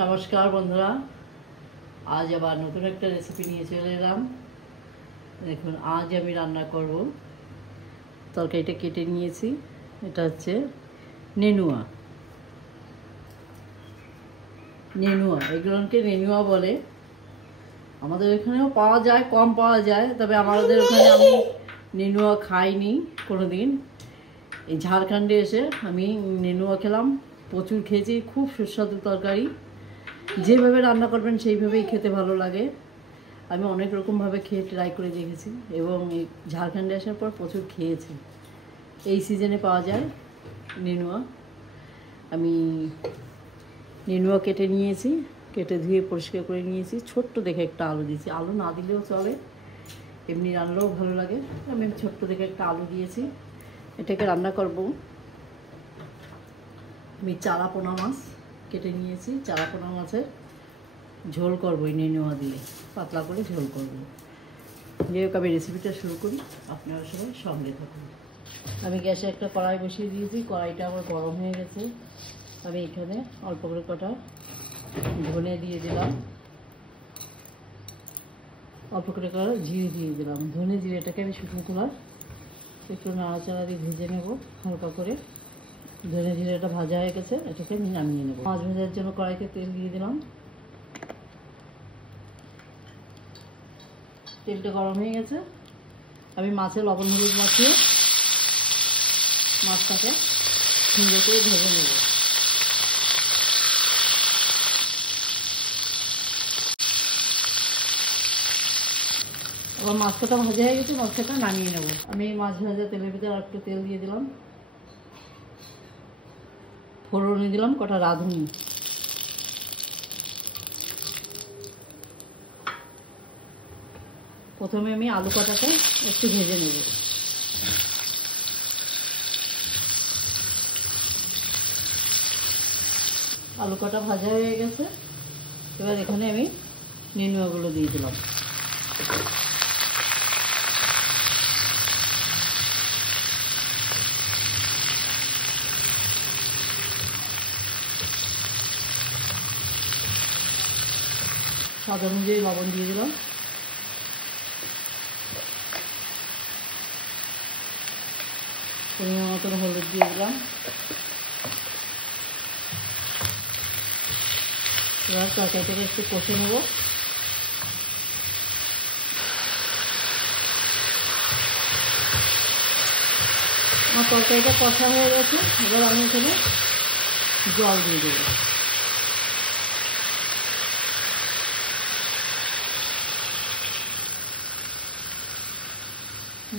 নমস্কার বন্ধুরা, আজ আবার নতুন একটা রেসিপি নিয়ে চলে এলাম। দেখুন, আজ আমি রান্না করব, তরকারিটা কেটে নিয়েছি। এটা হচ্ছে নেনুয়া। এগুলোকে নেনুয়া বলে। আমাদের এখানেও পাওয়া যায়, কম পাওয়া যায়, তবে আমাদের ওখানে আমি নেনুয়া খাইনি কোনো দিন। এই ঝাড়খণ্ডে এসে আমি নেনুয়া খেলাম, প্রচুর খেয়েছি। খুব সুস্বাদু তরকারি, যেভাবে রান্না করবেন সেইভাবেই খেতে ভালো লাগে। আমি অনেক রকমভাবে খেয়ে ট্রাই করে দেখেছি এবং এই ঝাড়খণ্ডে আসার পর প্রচুর খেয়েছি। এই সিজনে পাওয়া যায় নেনুয়া। আমি নেনুয়া কেটে নিয়েছি, কেটে ধুয়ে পরিষ্কার করে নিয়েছি। ছোট্ট দেখে একটা আলু দিয়েছি, আলু না দিলেও চলে, এমনি রান্নাও ভালো লাগে। আমি ছোট্ট দেখে একটা আলু দিয়েছি। এটাকে রান্না করব। আমি চারাপোনা মাছ কেটে নিয়েছি, চারাপোনা মাছের ঝোল করবো এই নেনুয়া দিয়ে, পাতলা করে ঝোল করবো। যাই হোক, আমি রেসিপিটা শুরু করি, আপনারা সবাই সঙ্গে থাকুন। আমি গ্যাসে একটা কড়াই বসিয়ে দিয়েছি, কড়াইটা আমার গরম হয়ে গেছে। আমি এখানে অল্প করে কটা ধনে দিয়ে দিলাম, অল্প করে জিরে দিয়ে দিলাম। ধনে জিরেটাকে আমি শুকনো খোলার একটু নাড়াচাড়া দিয়ে ভেজে নেব হালকা করে। ধনে জিরেটা ভাজা হয়ে গেছে, এটাকে আমি নামিয়ে নেব। মাছ ভাজার জন্য কড়াইতে তেল দিয়ে দিলাম। তেলটা গরম হয়ে গেছে, আমি মাছে লবণ হলুদ মাখিয়ে মাছটাকে সুন্দর করে ভেজে নেব। আবার মাছটা ভাজা হয়ে গেছে, মাছটা নামিয়ে নেব। আমি এই মাছ ভাজা তেলের ভিতরে আর একটু তেল দিয়ে দিলাম, ফোড়নে দিলাম কটা রাঁধুনি। প্রথমে আমি আলু কটাকে একটু ভেজে নেব। আলু কটা ভাজা হয়ে গেছে, এবার এখানে আমি নেনুয়াগুলো দিয়ে দিলাম। স্বাদ অনুযায়ী লবণ দিয়ে দিলাম, পরিমাণ মতন হলুদ দিয়ে দিলাম। এবার তরকারিটাকে একটু কষে নেব। আমার তরকারিটা কষা হয়ে গেছে, এবার আমি এখানে জল দিয়ে দেবো।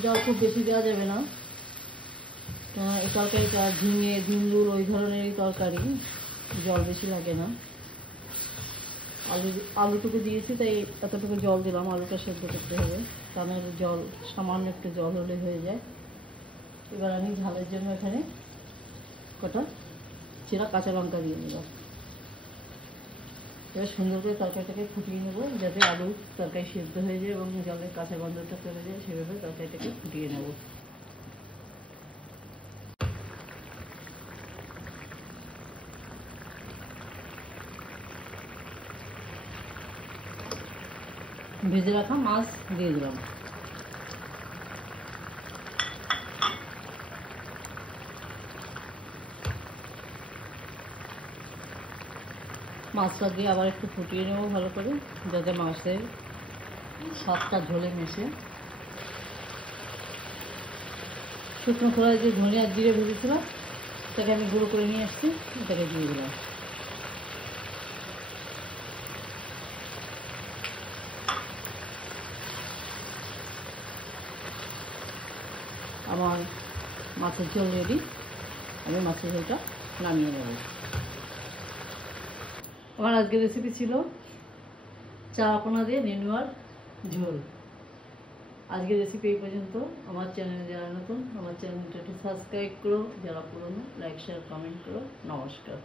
জল খুব বেশি দেওয়া যাবে না, এই তরকারিটা ঝিঙে ঝিঙ্গুর ওই ধরনেরই তরকারি, জল বেশি লাগে না। আলুটুকু দিয়েছি তাই এতটুকু জল দিলাম, আলুটা সেদ্ধ করতে হবে, তাহলে জল সামান্য একটু জল হলে হয়ে যায়। এবার আমি ঝালের জন্য এখানে কটা চিরা কাঁচা লঙ্কা দিয়ে নিলাম। এবার সুন্দর করে তরকারিটাকে ফুটিয়ে নেব, যাতে আলু তরকারি সেদ্ধ হয়ে যায় এবং জলের কাঁচা গন্ধটা চলে যায়, সেভাবে তরকারিটাকে ফুটিয়ে নেব। ভেজে রাখা মাছ দিয়ে দিলাম। মাছটা দিয়ে আবার একটু ফুটিয়ে নেব ভালো করে, যাতে মাছের স্বাদটা ঝোলে মিশে। শুকনো খোলায় যে ধনে আর জিরে ভেজেছিলাম, সেটাকে আমি গুঁড়ো করে নিয়ে আসছি, এটাকে দিয়ে দিলাম। আমার মাছের ঝোল রেডি, আমি মাছের ঝোলটা নামিয়ে নেব। আমার আজকের রেসিপি ছিল চারাপোনা দিয়ে নেনুয়ার ঝোল। আজকের রেসিপি এই পর্যন্ত। আমার চ্যানেলে যারা নতুন, আমার চ্যানেলটা একটু সাবস্ক্রাইব করো, যারা পুরনো লাইক শেয়ার কমেন্ট করো। নমস্কার।